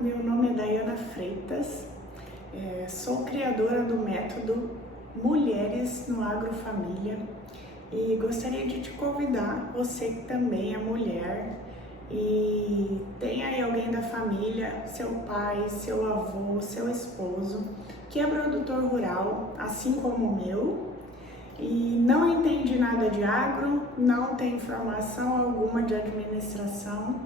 meu nome é Daiana Freitas, sou criadora do método Mulheres no Agrofamília e gostaria de te convidar, você que também é mulher e tem aí alguém da família, seu pai, seu avô, seu esposo, que é produtor rural, assim como o meu, e não entende nada de agro, não tem informação alguma de administração,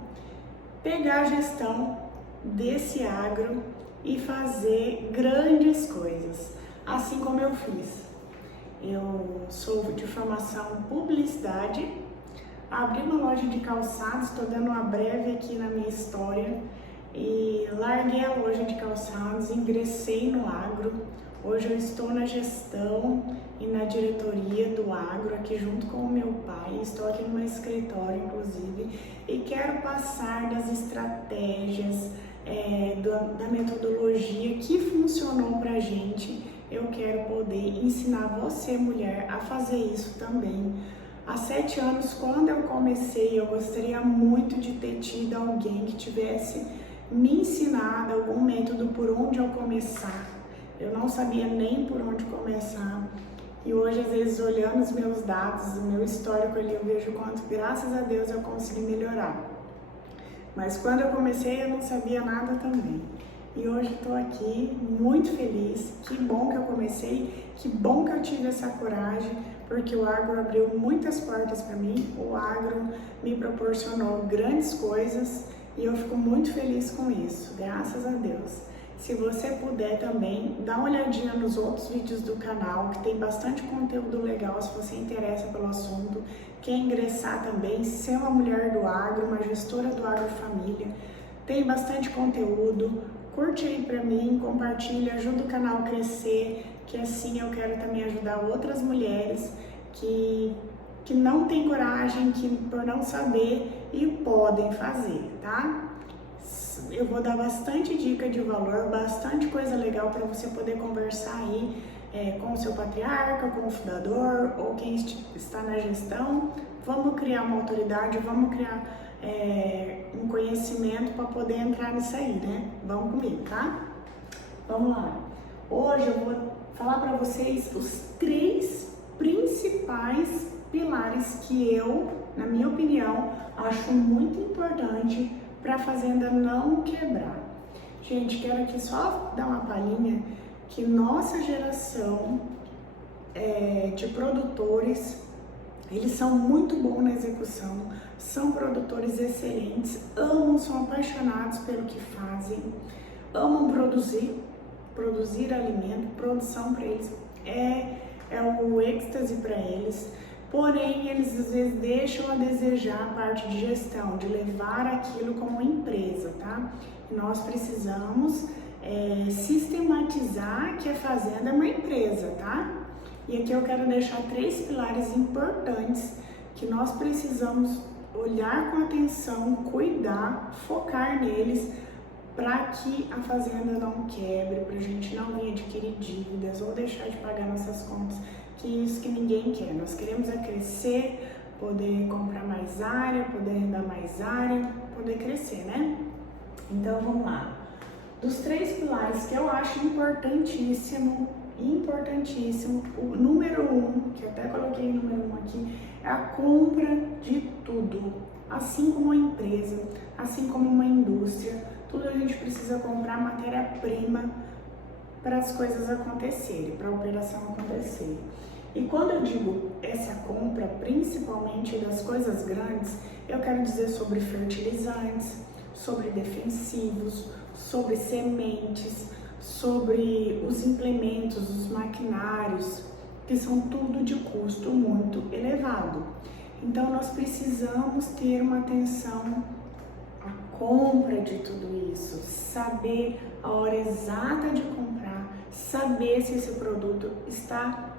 pegar a gestão desse agro e fazer grandes coisas, assim como eu fiz. Eu sou de formação em publicidade, abri uma loja de calçados, estou dando uma breve aqui na minha história, e larguei a loja de calçados, ingressei no agro. Hoje eu estou na gestão e na diretoria do agro, aqui junto com o meu pai, estou aqui no meu escritório, inclusive, e quero passar das estratégias, da metodologia que funcionou pra gente. Eu quero poder ensinar você, mulher, a fazer isso também. Há 7 anos, quando eu comecei, eu gostaria muito de ter tido alguém que tivesse me ensinado algum método por onde eu começar. Eu não sabia nem por onde começar. E hoje, às vezes, olhando os meus dados, o meu histórico ali, eu vejo quanto, graças a Deus, eu consegui melhorar. Mas quando eu comecei, eu não sabia nada também. E hoje estou aqui muito feliz. Que bom que eu comecei, que bom que eu tive essa coragem, porque o agro abriu muitas portas para mim, o agro me proporcionou grandes coisas e eu fico muito feliz com isso, graças a Deus. Se você puder também, dá uma olhadinha nos outros vídeos do canal, que tem bastante conteúdo legal se você interessa pelo assunto. Quer ingressar também, ser uma mulher do agro, uma gestora do Agrofamília, tem bastante conteúdo. Curte aí pra mim, compartilha, ajuda o canal a crescer, que assim eu quero também ajudar outras mulheres que não têm coragem, que por não saber e podem fazer, tá? Eu vou dar bastante dica de valor, bastante coisa legal para você poder conversar aí com o seu patriarca, com o fundador ou quem está na gestão. Vamos criar uma autoridade, vamos criar um conhecimento para poder entrar nisso aí, né? Vamos comigo, tá? Vamos lá. Hoje eu vou falar para vocês os 3 principais pilares que eu, na minha opinião, acho muito importante para a fazenda não quebrar. Gente, quero aqui só dar uma palhinha que nossa geração de produtores, eles são muito bons na execução, são produtores excelentes, amam, são apaixonados pelo que fazem, amam produzir alimento, produção para eles é o êxtase para eles. Porém, eles às vezes deixam a desejar a parte de gestão, de levar aquilo como empresa, tá? Nós precisamos sistematizar que a fazenda é uma empresa, tá? E aqui eu quero deixar 3 pilares importantes que nós precisamos olhar com atenção, cuidar, focar neles, para que a fazenda não quebre, para a gente não vir adquirir dívidas ou deixar de pagar nossas contas, que é isso que ninguém quer. Nós queremos crescer, poder comprar mais área, poder arrendar mais área, poder crescer, né? Então vamos lá. Dos 3 pilares que eu acho importantíssimo, o número 1, que eu até coloquei o número 1 aqui, é a compra de tudo. Assim como uma empresa, assim como uma indústria, tudo a gente precisa comprar matéria-prima para as coisas acontecerem, para a operação acontecer. E quando eu digo essa compra, principalmente das coisas grandes, eu quero dizer sobre fertilizantes, sobre defensivos, sobre sementes, sobre os implementos, os maquinários, que são tudo de custo muito elevado. Então nós precisamos ter uma atenção à compra de tudo isso, saber a hora exata de comprar, saber se esse produto está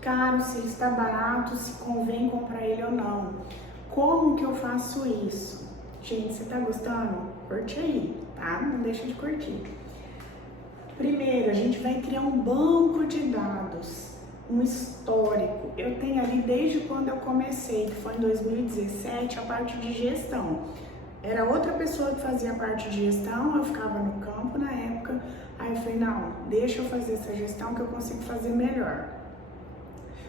caro, se ele está barato, se convém comprar ele ou não. Como que eu faço isso? Gente, você tá gostando? Curte aí, tá? Não deixa de curtir. Primeiro, a gente vai criar um banco de dados, um histórico. Eu tenho ali desde quando eu comecei, que foi em 2017, a parte de gestão. era outra pessoa que fazia parte de gestão, eu ficava no campo na época, aí eu falei, não, deixa eu fazer essa gestão que eu consigo fazer melhor.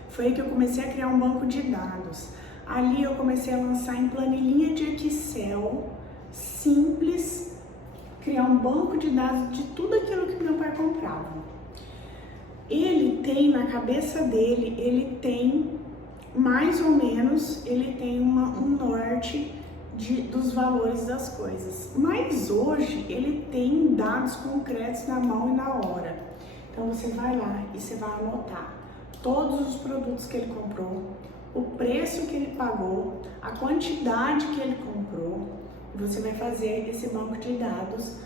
Foi aí que eu comecei a criar um banco de dados. Ali eu comecei a lançar em planilhinha de Excel, simples, criar um banco de dados de tudo aquilo que meu pai comprava. Ele tem na cabeça dele, ele tem mais ou menos, ele tem um norte dos valores das coisas. Mas hoje ele tem dados concretos na mão e na hora. Então você vai lá e você vai anotar todos os produtos que ele comprou, o preço que ele pagou, a quantidade que ele comprou. Você vai fazer esse banco de dados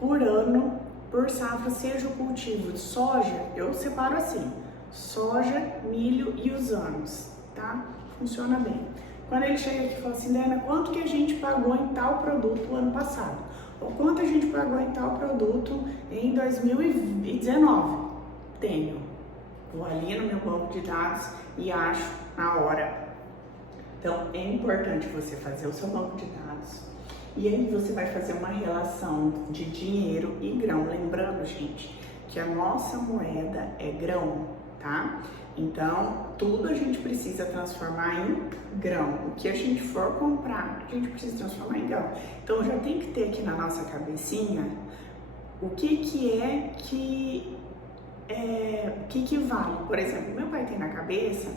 por ano, por safra, seja o cultivo de soja, eu separo assim, soja, milho e os anos, tá? Funciona bem. Quando ele chega aqui e fala assim, Dana, quanto que a gente pagou em tal produto ano passado? Ou quanto a gente pagou em tal produto em 2019? Tenho. Vou ali no meu banco de dados e acho na hora. Então, é importante você fazer o seu banco de dados. E aí você vai fazer uma relação de dinheiro e grão. Lembrando, gente, que a nossa moeda é grão, tá? Então, tudo a gente precisa transformar em grão. O que a gente for comprar, a gente precisa transformar em grão. Então, já tem que ter aqui na nossa cabecinha o que vale. Por exemplo, meu pai tem na cabeça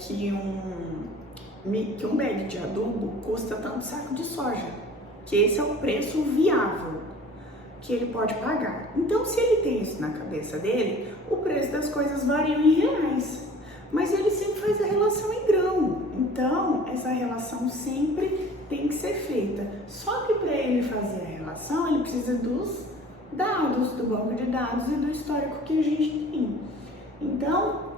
que um bag de adubo custa tanto saco de soja, que esse é o preço viável que ele pode pagar. Então, se ele tem isso na cabeça dele, o preço das coisas varia em reais, mas ele sempre faz a relação em grão. Então, essa relação sempre tem que ser feita. Só que para ele fazer a relação, ele precisa dos dados, do banco de dados e do histórico que a gente tem. Então,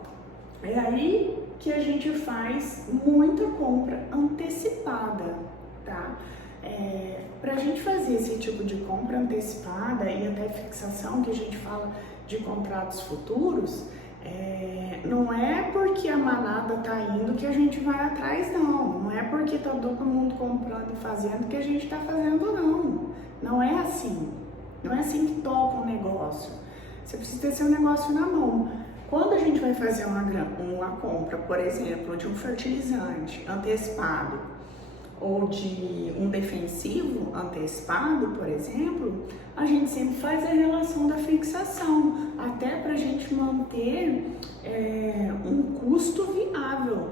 é aí que a gente faz muita compra antecipada, tá? Para a gente fazer esse tipo de compra antecipada e até fixação, que a gente fala de contratos futuros, não é porque a manada tá indo que a gente vai atrás, não. Não é porque tá todo mundo comprando e fazendo que a gente tá fazendo, não. Não é assim. Não é assim que toca um negócio. Você precisa ter seu negócio na mão. Quando a gente vai fazer uma compra, por exemplo, de um fertilizante antecipado ou de um defensivo antecipado, por exemplo, a gente sempre faz a relação da fixação, até para a gente manter um custo viável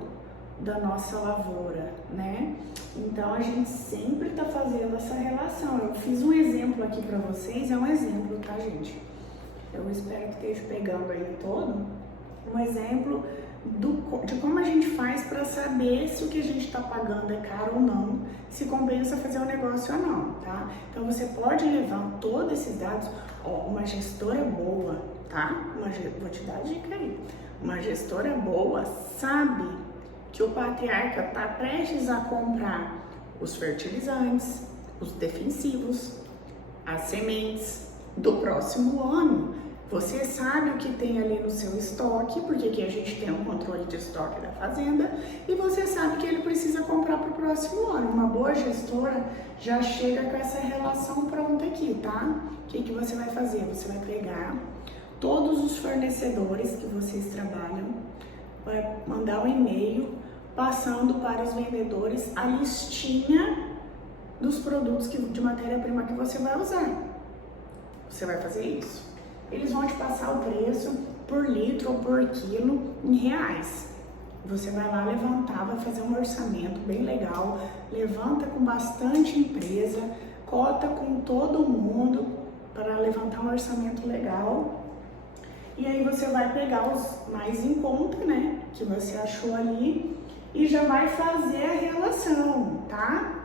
da nossa lavoura, né? Então a gente sempre está fazendo essa relação. Eu fiz um exemplo aqui para vocês, é um exemplo, tá, gente? Eu espero que esteja pegando aí todo um exemplo de como a gente faz para saber se o que a gente está pagando é caro ou não, se compensa fazer o negócio ou não, tá? Então você pode levar todos esses dados, uma gestora boa, tá? Vou te dar a dica aí. Uma gestora boa sabe que o patriarca está prestes a comprar os fertilizantes, os defensivos, as sementes do próximo ano. Você sabe o que tem ali no seu estoque, porque aqui a gente tem um controle de estoque da fazenda, e você sabe que ele precisa comprar para o próximo ano. Uma boa gestora já chega com essa relação pronta aqui, tá? O que você vai fazer? Você vai pegar todos os fornecedores que vocês trabalham, vai mandar um e-mail passando para os vendedores a listinha dos produtos de matéria-prima que você vai usar. Você vai fazer isso. Eles vão te passar o preço por litro ou por quilo em reais. Você vai lá levantar, vai fazer um orçamento bem legal, levanta com bastante empresa, cota com todo mundo para levantar um orçamento legal. E aí você vai pegar os mais em conta, né, que você achou ali e já vai fazer a relação, tá?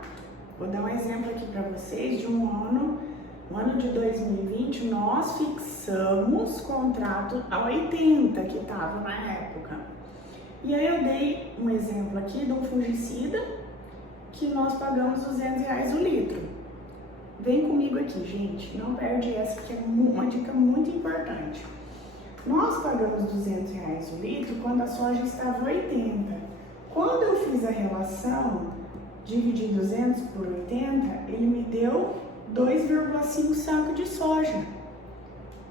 Vou dar um exemplo aqui para vocês de um ano. No ano de 2020, nós fixamos contrato a 80 que estava na época. E aí eu dei um exemplo aqui de um fungicida que nós pagamos R$200 o litro. Vem comigo aqui, gente, não perde essa, que é uma dica muito importante. Nós pagamos R$200 o litro quando a soja estava 80. Quando eu fiz a relação dividir 200 por 80, ele me deu 2,5 sacos de soja.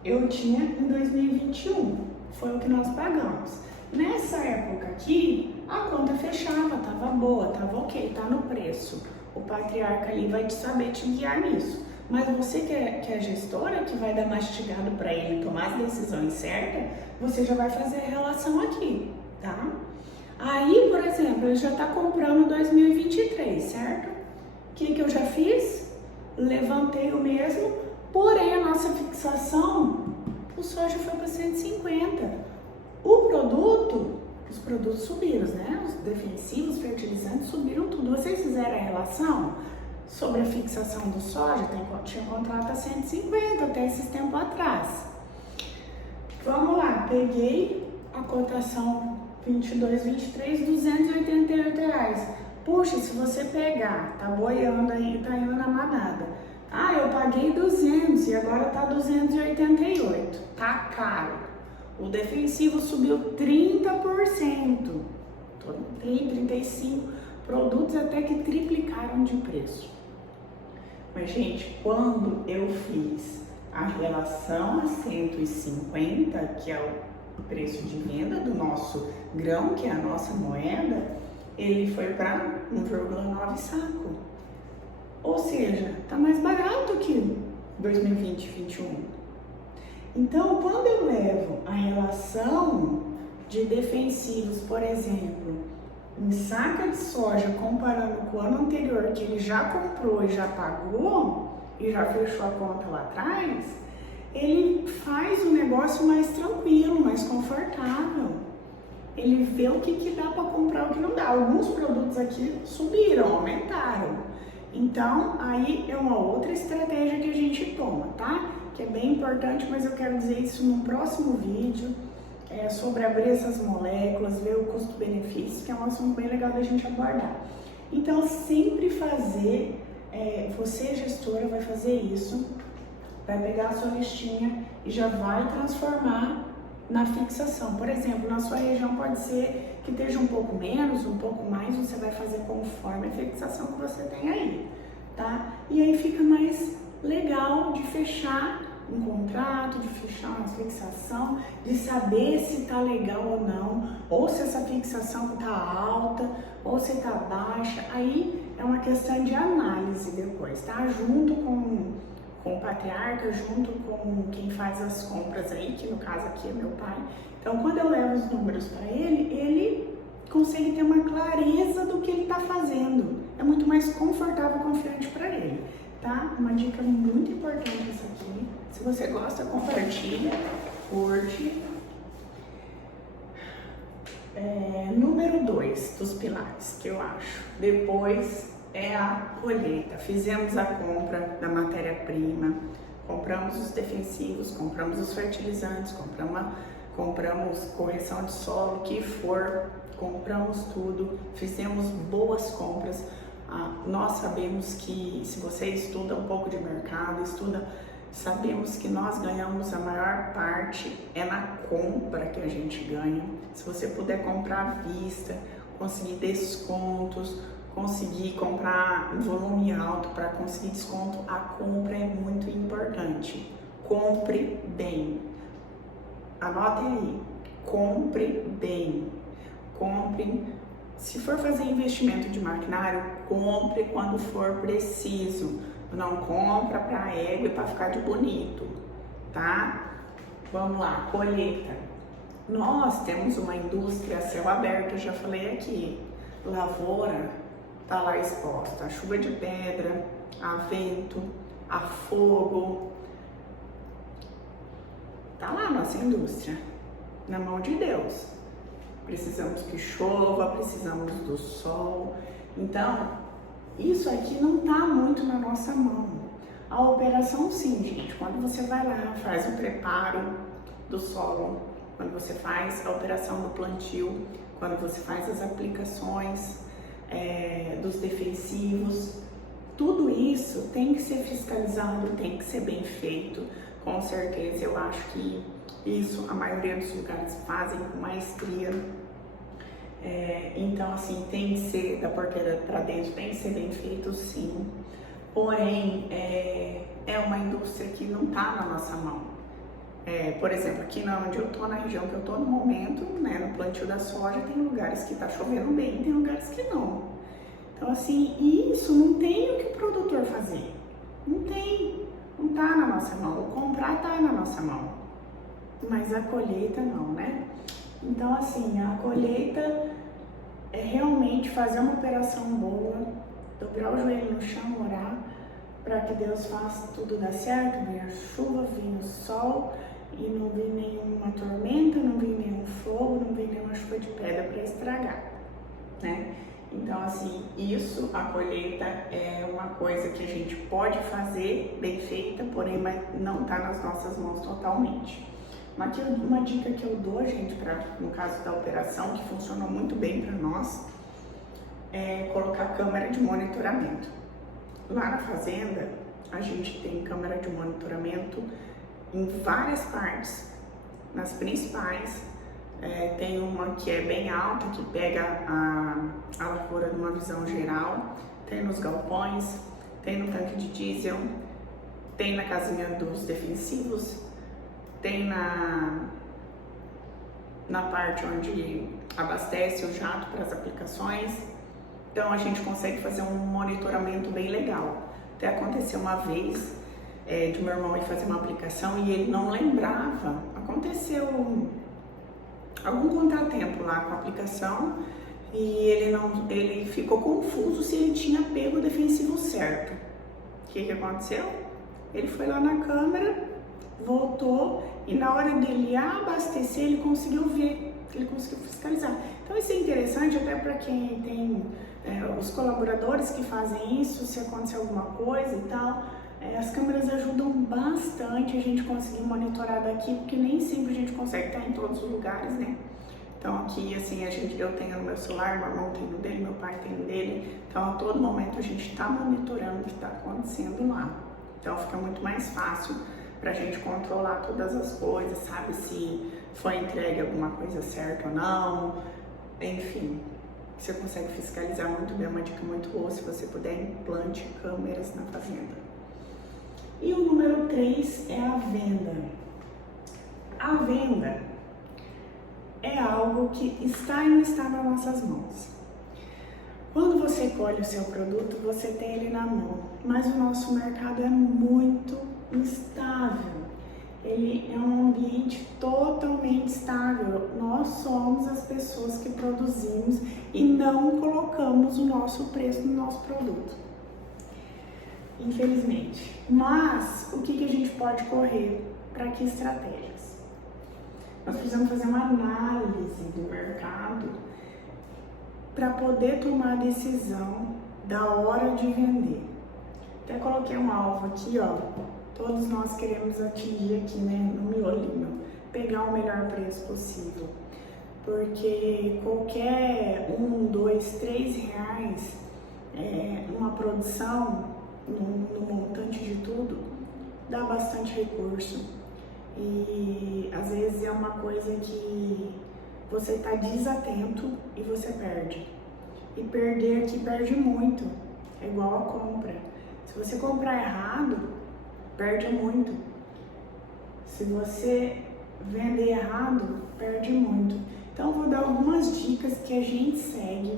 Eu tinha em 2021, foi o que nós pagamos. Nessa época aqui, a conta fechava, tava boa, tava ok, tá no preço. O patriarca ali vai saber te guiar nisso. Mas você que é gestora, que vai dar mastigado para ele tomar as decisões certas, você já vai fazer a relação aqui, tá? Aí, por exemplo, ele já tá comprando 2023, certo? O que eu já fiz? Levantei o mesmo, porém a nossa fixação, o soja foi para 150. Os produtos subiram, né? Os defensivos, fertilizantes subiram tudo. Vocês fizeram a relação sobre a fixação do soja? Tinha contrato a 150 até esses tempos atrás. Vamos lá, peguei a cotação 22, 23, R$288. Puxa, se você pegar, tá boiando aí, tá indo na manada. Ah, eu paguei 200 e agora tá 288. Tá caro. O defensivo subiu 30%, 35%, produtos até que triplicaram de preço. Mas, gente, quando eu fiz a relação a 150, que é o preço de venda do nosso grão, que é a nossa moeda, ele foi para 1,9 saco. Ou seja, tá mais barato que 2020 e 2021. Então, quando eu levo a relação de defensivos, por exemplo, em saca de soja, comparando com o ano anterior, que ele já comprou e já pagou, e já fechou a conta lá atrás, ele faz o negócio mais tranquilo, mais confortável. Ele vê o que dá para comprar, o que não dá. Alguns produtos aqui subiram, aumentaram. Então, aí é uma outra estratégia que a gente toma, tá? Que é bem importante, mas eu quero dizer isso num próximo vídeo, sobre abrir essas moléculas, ver o custo-benefício, que é um assunto bem legal da gente abordar. Então, sempre fazer, você gestora vai fazer isso, vai pegar a sua listinha e já vai transformar na fixação. Por exemplo, na sua região pode ser que esteja um pouco menos, um pouco mais, você vai fazer conforme a fixação que você tem aí, tá? E aí fica mais legal de fechar um contrato, de fechar uma fixação, de saber se tá legal ou não, ou se essa fixação tá alta, ou se tá baixa. Aí é uma questão de análise depois, tá? Junto com o patriarca, junto com quem faz as compras aí, que no caso aqui é meu pai. Então, quando eu levo os números para ele, ele consegue ter uma clareza do que ele está fazendo. É muito mais confortável e confiante para ele, tá? Uma dica muito importante essa aqui. Se você gosta, compartilha, curte. Número 2 dos pilares, que eu acho. Depois é a colheita. Fizemos a compra da matéria-prima, compramos os defensivos, compramos os fertilizantes, compramos correção de solo, o que for, compramos tudo, fizemos boas compras. Nós sabemos que, se você estuda um pouco de mercado, sabemos que nós ganhamos, a maior parte é na compra que a gente ganha. Se você puder comprar à vista, conseguir descontos, conseguir comprar em volume alto para conseguir desconto, a compra é muito importante. Compre bem. Anotem aí. Compre bem. Compre. Se for fazer investimento de maquinário, compre quando for preciso. Não compra para ego e para ficar de bonito, tá? Vamos lá, colheita. Nós temos uma indústria a céu aberto, eu já falei aqui. Lavoura tá lá exposta a chuva de pedra, a vento, a fogo. Tá lá a nossa indústria, na mão de Deus. Precisamos que chova, precisamos do sol. Então, isso aqui não tá muito na nossa mão. A operação, sim, gente. Quando você vai lá, faz o preparo do solo, quando você faz a operação do plantio, quando você faz as aplicações dos defensivos, tudo isso tem que ser fiscalizado, tem que ser bem feito. Com certeza, eu acho que isso a maioria dos lugares fazem com maestria. Então, assim, tem que ser da porteira para dentro, tem que ser bem feito, sim. Porém, é uma indústria que não está na nossa mão. Por exemplo, aqui onde eu estou, na região que eu estou no momento, né, no plantio da soja, tem lugares que está chovendo bem, tem lugares que não. Então, assim, isso não tem o que o produtor fazer. Não tem, não está na nossa mão. O comprar está na nossa mão, mas a colheita não, né? Então, assim, a colheita é realmente fazer uma operação boa, dobrar o joelho no chão, orar, para que Deus faça tudo dar certo, venha a chuva, venha o sol, e não vem nenhuma tormenta, não vem nenhum fogo, não vem nenhuma chuva de pedra para estragar, né? Então, assim, isso, a colheita é uma coisa que a gente pode fazer bem feita, porém não está nas nossas mãos totalmente. Uma dica que eu dou, gente, no caso da operação, que funcionou muito bem para nós, é colocar câmera de monitoramento. Lá na fazenda, a gente tem câmera de monitoramento em várias partes, nas principais. Tem uma que é bem alta, que pega a lavoura numa visão geral, tem nos galpões, tem no tanque de diesel, tem na casinha dos defensivos, tem na parte onde abastece o jato para as aplicações. Então a gente consegue fazer um monitoramento bem legal. Até aconteceu uma vez de meu irmão ir fazer uma aplicação e ele não lembrava. Aconteceu algum contratempo lá com a aplicação e ele ficou confuso se ele tinha pego o defensivo certo. O que aconteceu? Ele foi lá na câmera, voltou e na hora dele abastecer ele conseguiu ver, ele conseguiu fiscalizar. Então isso é interessante até para quem tem os colaboradores que fazem isso, se acontecer alguma coisa e tal. As câmeras ajudam bastante a gente conseguir monitorar daqui, porque nem sempre a gente consegue estar em todos os lugares, né? Então aqui, assim, eu tenho no meu celular, meu irmão tem no dele, meu pai tem no dele. Então a todo momento a gente está monitorando o que está acontecendo lá. Então fica muito mais fácil para a gente controlar todas as coisas, sabe? Se foi entregue alguma coisa certa ou não, enfim. Você consegue fiscalizar muito bem, é uma dica muito boa. Se você puder, implante câmeras na fazenda. E o número 3 é a venda. A venda é algo que está e não está nas nossas mãos. Quando você colhe o seu produto, você tem ele na mão, mas o nosso mercado é muito instável. Ele é um ambiente totalmente estável. Nós somos as pessoas que produzimos e não colocamos o nosso preço no nosso produto, infelizmente. Mas o que a gente pode correr? Para que estratégias? Nós precisamos fazer uma análise do mercado para poder tomar a decisão da hora de vender. Até coloquei um alvo aqui, ó. Todos nós queremos atingir aqui, né, no miolinho, pegar o melhor preço possível. Porque qualquer 1, 2, 3 reais numa produção, no montante de tudo, dá bastante recurso. E às vezes é uma coisa que você está desatento e você perde. E perder aqui perde muito, é igual a compra. Se você comprar errado, perde muito. Se você vender errado, perde muito. Então eu vou dar algumas dicas que a gente segue.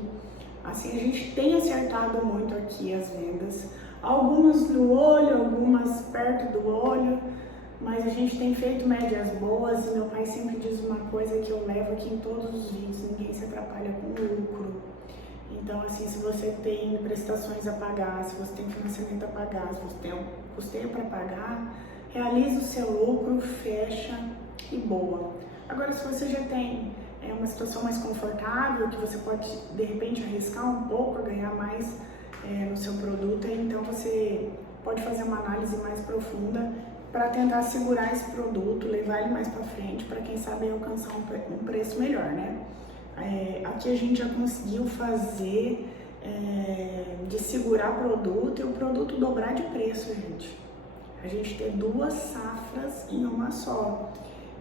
Assim, a gente tem acertado muito aqui as vendas. Algumas no olho, algumas perto do olho, mas a gente tem feito médias boas. E meu pai sempre diz uma coisa que eu levo aqui em todos os vídeos: ninguém se atrapalha com lucro. Então, assim, se você tem prestações a pagar, se você tem financiamento a pagar, se você tem um custeio para pagar, realiza o seu lucro, fecha e boa. Agora, se você já tem uma situação mais confortável, que você pode, de repente, arriscar um pouco, ganhar mais no seu produto, então você pode fazer uma análise mais profunda para tentar segurar esse produto, levar ele mais para frente, para quem sabe alcançar um preço melhor, né? Aqui a gente já conseguiu fazer de segurar produto e o produto dobrar de preço, gente. A gente ter 2 safras em uma só.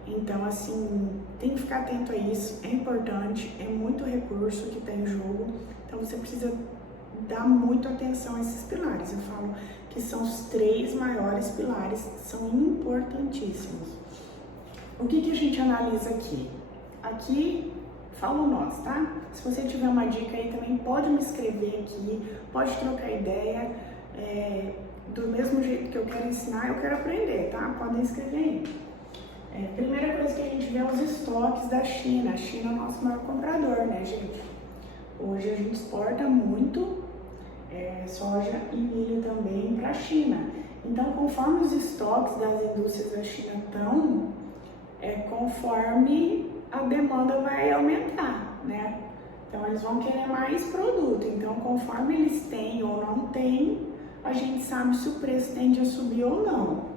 Então, assim, tem que ficar atento a isso, é importante, é muito recurso que está em jogo, então você precisa dar muito atenção a esses pilares. Eu falo que são os 3 maiores pilares, são importantíssimos. O que a gente analisa aqui? Aqui, falo nós, tá? Se você tiver uma dica aí também, pode me escrever aqui, pode trocar ideia, do mesmo jeito que eu quero ensinar, eu quero aprender, tá? Podem escrever aí. Primeira coisa que a gente vê é os estoques da China. A China é o nosso maior comprador, né, gente? Hoje a gente exporta muito soja e milho também para a China. Então, conforme os estoques das indústrias da China estão, conforme a demanda vai aumentar, né? Então, eles vão querer mais produto. Então, conforme eles têm ou não têm, a gente sabe se o preço tende a subir ou não.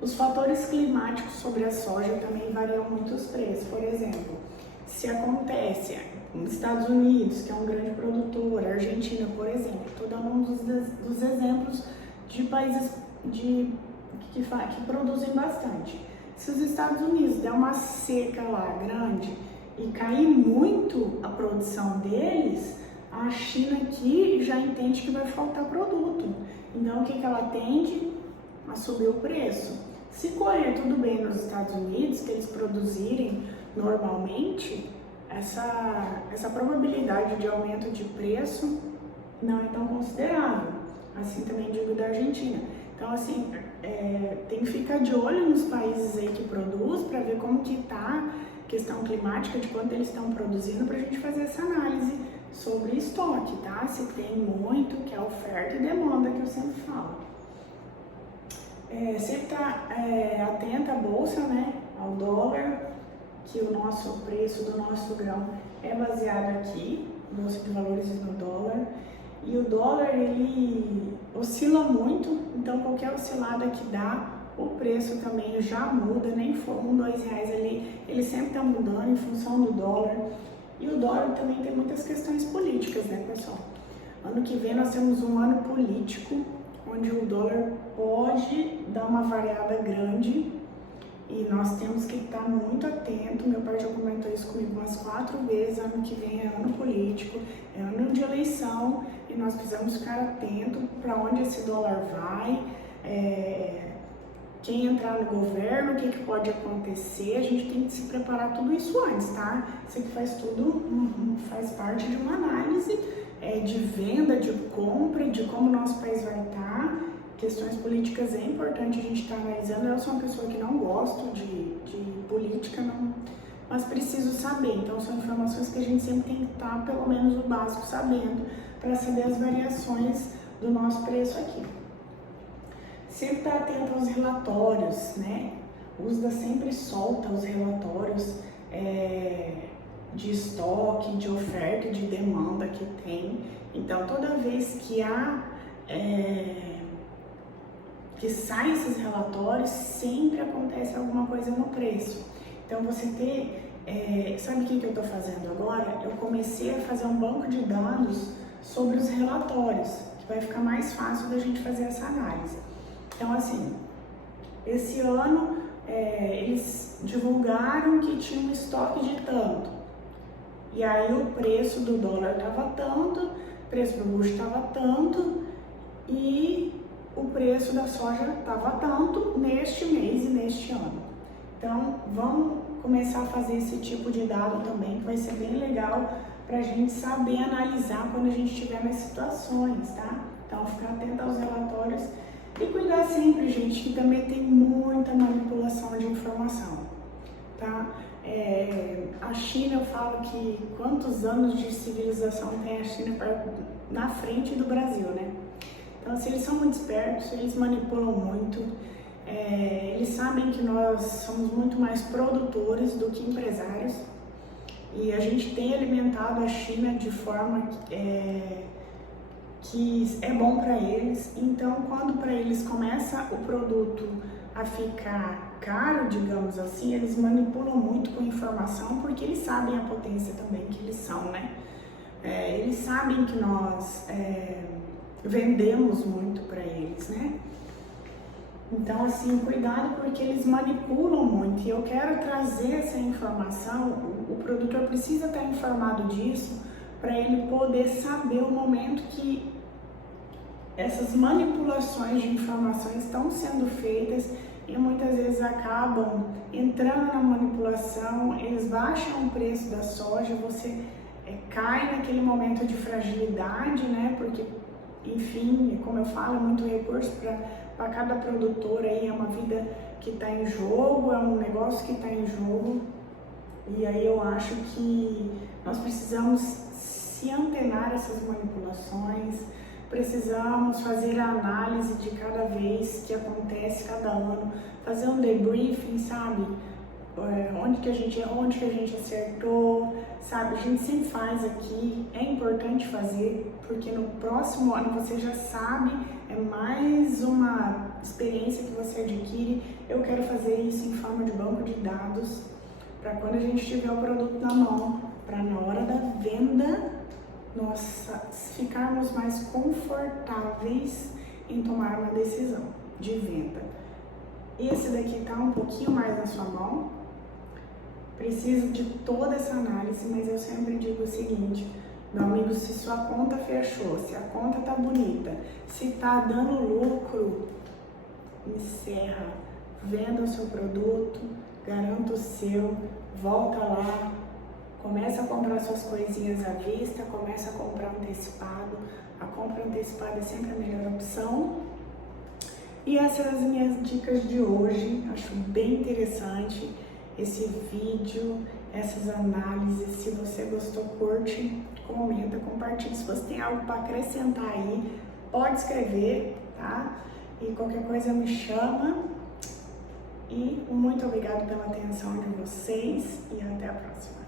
Os fatores climáticos sobre a soja também variam muito os preços. Por exemplo, se acontece nos Estados Unidos, que é um grande produtor, a Argentina, por exemplo, estou dando um dos exemplos de países que produzem bastante. Se os Estados Unidos der uma seca lá grande e cair muito a produção deles, a China aqui já entende que vai faltar produto. Então, o que ela tende? A subir o preço. Se correr tudo bem nos Estados Unidos, que eles produzirem normalmente, essa probabilidade de aumento de preço não é tão considerável. Assim também digo da Argentina. Então, assim, tem que ficar de olho nos países aí que produzem para ver como que está a questão climática, de quanto eles estão produzindo, para a gente fazer essa análise sobre estoque, tá? Se tem muito, que é oferta e demanda, que eu sempre falo. Sempre estar atenta à bolsa, né, ao dólar, que o nosso preço do nosso grão é baseado aqui, bolsa de valores no dólar, e o dólar ele oscila muito, então qualquer oscilada que dá, o preço também já muda, nem for R$1, R$2 ali, ele sempre está mudando em função do dólar, e o dólar também tem muitas questões políticas, né, pessoal? Ano que vem nós temos um ano político, onde o dólar pode dar uma variada grande e nós temos que estar muito atento. Meu pai já comentou isso comigo umas 4 vezes. Ano que vem é ano político, é ano de eleição e nós precisamos ficar atento para onde esse dólar vai, quem entrar no governo, o que pode acontecer. A gente tem que se preparar tudo isso antes, tá? Isso aqui faz parte de uma análise de venda, de compra, de como o nosso país vai estar. Questões políticas é importante a gente estar analisando. Eu sou uma pessoa que não gosto de política, não, mas preciso saber. Então, são informações que a gente sempre tem que estar, pelo menos o básico, sabendo, para saber as variações do nosso preço aqui. Sempre estar atento aos relatórios, né? O USDA sempre solta os relatórios de estoque, de oferta e de demanda que tem. Então, toda vez que que saem esses relatórios, sempre acontece alguma coisa no preço. Então, você sabe o que eu estou fazendo agora? Eu comecei a fazer um banco de dados sobre os relatórios, que vai ficar mais fácil da gente fazer essa análise. Então, assim, esse ano eles divulgaram que tinha um estoque de tanto. E aí o preço do dólar estava tanto, o preço do bucho estava tanto e o preço da soja estava tanto neste mês e neste ano. Então, vamos começar a fazer esse tipo de dado também, que vai ser bem legal para a gente saber analisar quando a gente estiver nas situações, tá? Então, ficar atento aos relatórios e cuidar sempre, gente, que também tem muita manipulação de informação, tá? A China, eu falo que quantos anos de civilização tem a China na frente do Brasil, né? Então, se eles são muito espertos, eles manipulam muito, eles sabem que nós somos muito mais produtores do que empresários e a gente tem alimentado a China de forma que é bom para eles. Então, quando para eles começa o produto a ficar caro, digamos assim, eles manipulam muito com informação porque eles sabem a potência também que eles são, né? Eles sabem que nós vendemos muito para eles, né? Então, assim, cuidado porque eles manipulam muito e eu quero trazer essa informação, o produtor precisa estar informado disso para ele poder saber o momento que essas manipulações de informações estão sendo feitas e muitas vezes acabam entrando na manipulação, eles baixam o preço da soja, você cai naquele momento de fragilidade, né? Porque, enfim, como eu falo, é muito recurso para cada produtor aí, é uma vida que está em jogo, é um negócio que está em jogo. E aí eu acho que nós precisamos se antenar essas manipulações, precisamos fazer a análise de cada vez que acontece, cada ano, fazer um debriefing, sabe? Onde que a gente errou, onde que a gente acertou, sabe? A gente sempre faz aqui, é importante fazer, porque no próximo ano você já sabe, é mais uma experiência que você adquire. Eu quero fazer isso em forma de banco de dados, para quando a gente tiver o produto na mão, para na hora da venda, nós ficarmos mais confortáveis em tomar uma decisão de venda. Esse daqui está um pouquinho mais na sua mão, precisa de toda essa análise, mas eu sempre digo o seguinte, meu amigo, se sua conta fechou, se a conta tá bonita, se tá dando lucro, encerra, venda o seu produto, garanta o seu, volta lá, começa a comprar suas coisinhas à vista, começa a comprar antecipado. A compra antecipada é sempre a melhor opção. E essas são as minhas dicas de hoje. Acho bem interessante esse vídeo, essas análises. Se você gostou, curte, comenta, compartilha. Se você tem algo para acrescentar aí, pode escrever, tá? E qualquer coisa me chama. E muito obrigado pela atenção de vocês e até a próxima.